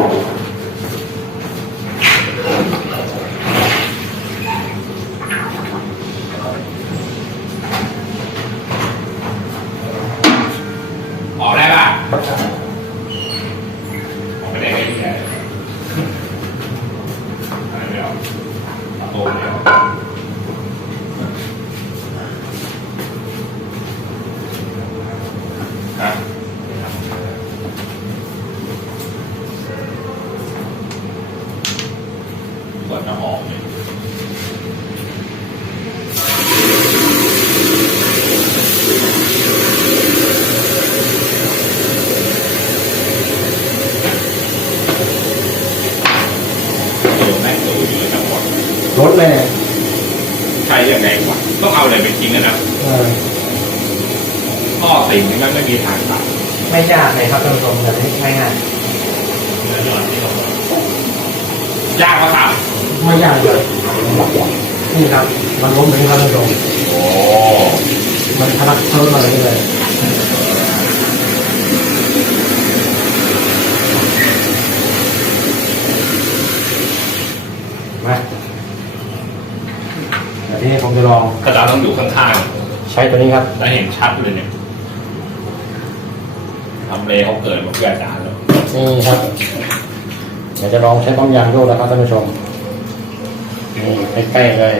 ออกได้ป่ะออกไม่ได้ไงแค่ไม่ออกโอ้ไม่ออกฮะเปิดน้ำออกเลย เออแม่งดูดีทั้งหมด รถเลยใช้ยังไงวะต้องเอาอะไรไปทิ้งอะนะเออท่อติ่งนี่มันไม่มีทางตัดไม่ยากเลยครับท่านผู้ชมแบบนี้ง่ายยากมากครับๆไม่ยากเลยนี่ครับ มันล้มถึงครับท่านผู้ชมโอ้มันทะลักทะลุมาเลยเลยมาเดี๋ยวนี้ผมจะ ลองกระดาษต้องอยู่ข้างใช้ตัวนี้ครับ ๆแล้วเห็นชัดเลยเนี่ยทำเลเขาเกิดมาเพื่ออาจารย์แล้วนี่ครับ เดี๋ยวจะลองใช้ปั๊มยางโยกแล้วครับท่านผู้ชมนี่ใกล้ๆเลย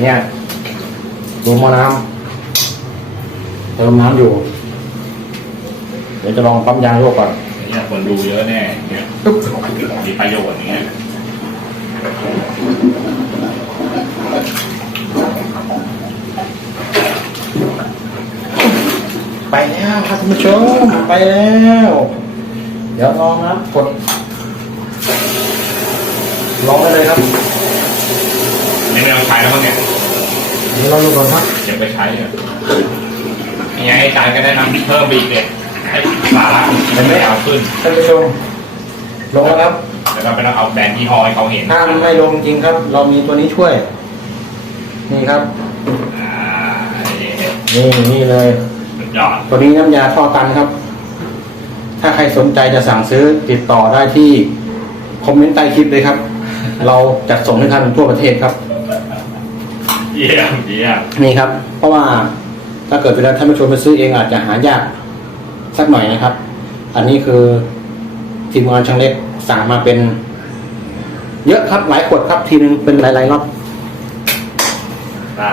เนี่ยดูหม้อน้ำเติมน้ำอยู่ เดี๋ยวจะลองปั๊มยางโยกก่อนเนี่ยคนดูเยอะแน่เนี่ยปึ๊บมีประโยชน์อย่างเงี้ย ไปแล้วครับท่านผู้ชมไปแล้ว เดี๋ยวลองนะกดลองได้เลยครับนี่ไม่ต้องใช้แล้วมั้งเนี่ยเดี๋ยวเราดูก่อนครับเก็บไปใช้เนี่ยยังไงอาจารย์ก็ได้นำเพิ่มไปอีกเนี่ยให้สาระมันไม่เอาขึ้นท่านผู้ชมลงแล้วครับแล้วก็ไปต้องเอาแบรนด์ยี่ห้อให้เขาเห็นถ้าไม่ลงจริงครับ เรามีตัวนี้ช่วย นี่ครับอ่านี่นี่เลยสุดยอดตัวนี้น้ำยาท่อตันครับ ถ้าใครสนใจจะสั่งซื้อติดต่อได้ที่คอมเมนต์ใต้คลิปเลยครับ เราจัดส่งให้ท่านทั่วประเทศครับ เยี่ยมเยี่ยมนี่ครับ เพราะว่าถ้าเกิดเวลาท่านผู้ชมไปซื้อเองอาจจะหายากสักหน่อยนะครับ อันนี้คือทีมงานช่างเล็กสั่งมาเป็น เยอะครับหลายขวดครับทีนึงเป็นหลายๆรอบได้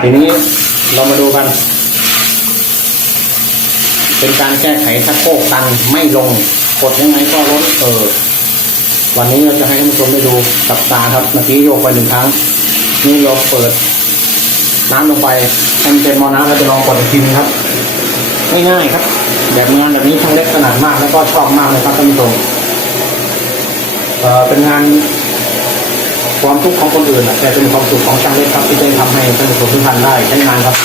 ทีนี้เรามาดูกัน เป็นการแก้ไขชักโครกตันไม่ลง กดยังไงก็ล้นเออ วันนี้เราจะให้ท่านผู้ชมได้ดูกับตาครับเมื่อกี้โยกไปหนึ่งครั้ง นี่เราเปิดน้ำลงไปให้มันเป็นมอน้ำเราจะลองกดกทีนึงครับง่ายๆครับ แบบงานแบบนี้ช่างเล็กขนาดมากแล้วก็ชอบมากเลยครับท่านผู้ชมเออเป็นงาน ความทุกข์ของคนอื่นแต่เป็นความสุขของช่างเล็กครับที่ได้ทำให้ท่านผู้ชมทุกท่านได้ใช้งานครับ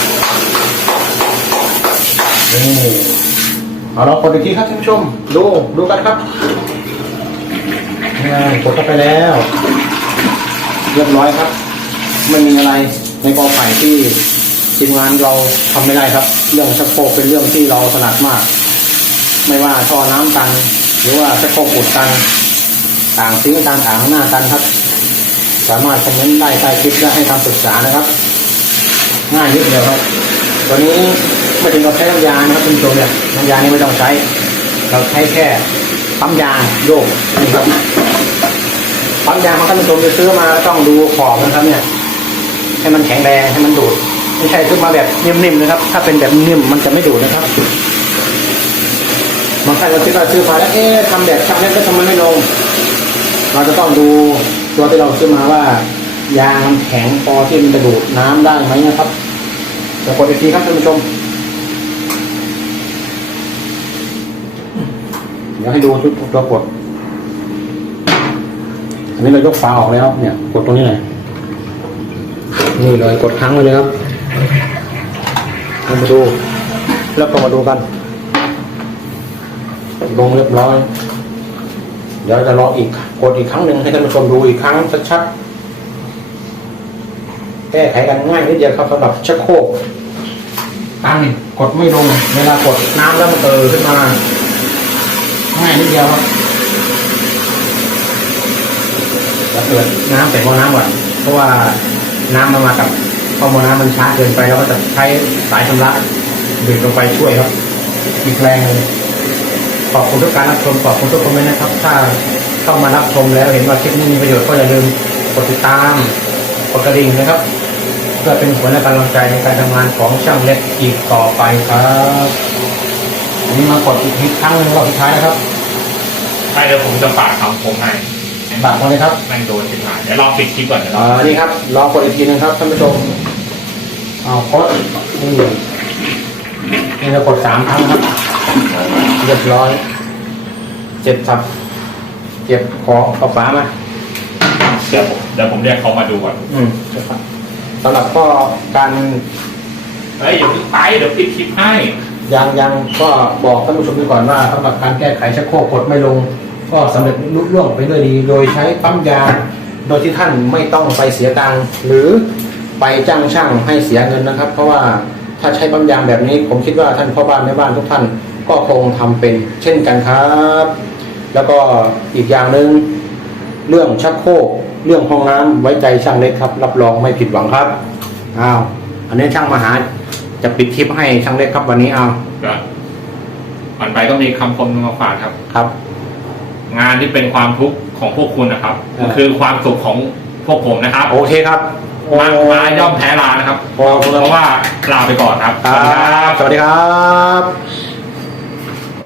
นี่เอาเรากดอีกทีครับท่านผู้ชม ดูดูกันครับนี่กดเข้าไปแล้ว เรียบร้อยครับ ไม่มีอะไรในกอไผ่ที่ทีมงานเราทำไม่ได้ครับ เรื่องชักโครกเป็นเรื่องที่เราถนัดมาก ไม่ว่าท่อน้ำตัน หรือว่าชักโครกอุดตัน ต่างซิงต่างอ่างหน้าตันครับ สามารถคอมเมนต์ได้ใต้คลิปและให้คำปรึกษานะครับ ง่ายนิดเดียวครับตัวนี้ไม่ถึงกับใช้น้ำยานะครับคุณผู้ชมเนี่ยน้ำยานี่ไม่ต้องใช้ เราใช้แค่ปั๊มยางโยกนี่ครับปั๊มยางของท่านผู้ชมจะซื้อมาต้องดูขอบนะครับ เนี่ย ให้มันแข็งแรงให้มันดูดไม่ใช่ซื้อมาแบบนิ่มๆนะครับ ถ้าเป็นแบบนิ่มมันจะไม่ดูดนะครับบางท่านก็คิดว่าซื้อมาแล้วเอ๊ะทำแบบชักเล็กก็ทำไมไม่ลง เราจะต้องดู ตัวที่เราซื้อมาว่ายางมันแข็งพอที่มันจะดูดน้ำได้ไหมนะครับจะกดอีกทีครับท่านผู้ชม เดี๋ยวให้ดูชุดตัวกดอันนี้เรายกฝาออกแล้วเนี่ย กดตรงนี้เลยนี่เลยกดค้างไว้เลยครับมาดู แล้วก็มาดูกันลงเรียบร้อย ดี๋ยวจะรออีกกดอีกครั้งหนึ่งให้ท่านผู้ชมดูอีกครั้งชัดๆแก้ไขกันง่ายนิดเดียวครับสำหรับชักโครกตั้งกดไม่ลงเวลากดน้ำแล้วมันเออขึ้นมาง่ายนิดเดียวครับแล้วเกิดน้ำใส่หม้อน้ำก่อนเพราะว่าน้ำมันมากับพอมอน้ำมันช้าเกินไปเราก็จะใช้สายชำระดึงลงไปช่วยครับอีกแรงหนึ่ง ขอบคุณทุกการรับชมขอบคุณทุกคอมเมนต์นะครับ ถ้าเข้ามารับชมแล้วเห็นว่าคลิปนี้มีประโยชน์ก็อย่าลืมกดติดตามกดกระดิ่งนะครับเพื่อเป็นผลและกำลังใจในการทำงานของช่างเล็กอีกต่อไปครับอันนี้มากดอีกทีครั้งหนึงรอบสุดท้ายนะครับไม่เดี๋ยวผมจะฝากคำผมให้บากมาเลยครับแม่งโดนสิบหายเดี๋ยวรอปิดคลิปก่อนเดี๋ยวรออ่านี่ครับลองกดอีกทีนึงครับท่านผู้ชมเอากดนี่นี่เรากดสามครั้งครับ เรียบร้อย เจ็บสับเจ็บคอเอาฝามา เดี๋ยวผมเดี๋ยวผมเรียกเขามาดูก่อนอืมสำหรับก็การเฮ้ยอย่าเพิ่งไปเดี๋ยวปิดคลิปให้ยังยังก็บอกท่านผู้ชมไปก่อนว่าสำหรับการแก้ไขชักโครกกดไม่ลง ก็สำเร็จลุล่วงไปด้วยดี โดยใช้ปั๊มยา โดยที่ท่านไม่ต้องไปเสียตังค์หรือไปจ้างช่างให้เสียเงินนะครับ เพราะว่าถ้าใช้ปั๊มยางแบบนี้ ผมคิดว่าท่านพ่อบ้านแม่บ้านทุกท่าน ก็คงทำเป็นเช่นกันครับ แล้วก็อีกอย่างหนึ่งเรื่องชักโครกเรื่องห้องน้ำไว้ใจช่างเล็กครับ รับรองไม่ผิดหวังครับอ้าวอันนี้ช่างมาหาจะปิดคลิปให้ช่างเล็กครับวันนี้เอาก็ก่อนไปก็มีคำคมหนึงมาฝากครับครับ งานที่เป็นความทุกข์ของพวกคุณนะครับครับ คือความสุขของพวกผมนะครับ โอเคครับมามาย่อมแพ้ลานะครับโอ้เพราะว่าลาไปก่อนครับ ครับ สวัสดีครับ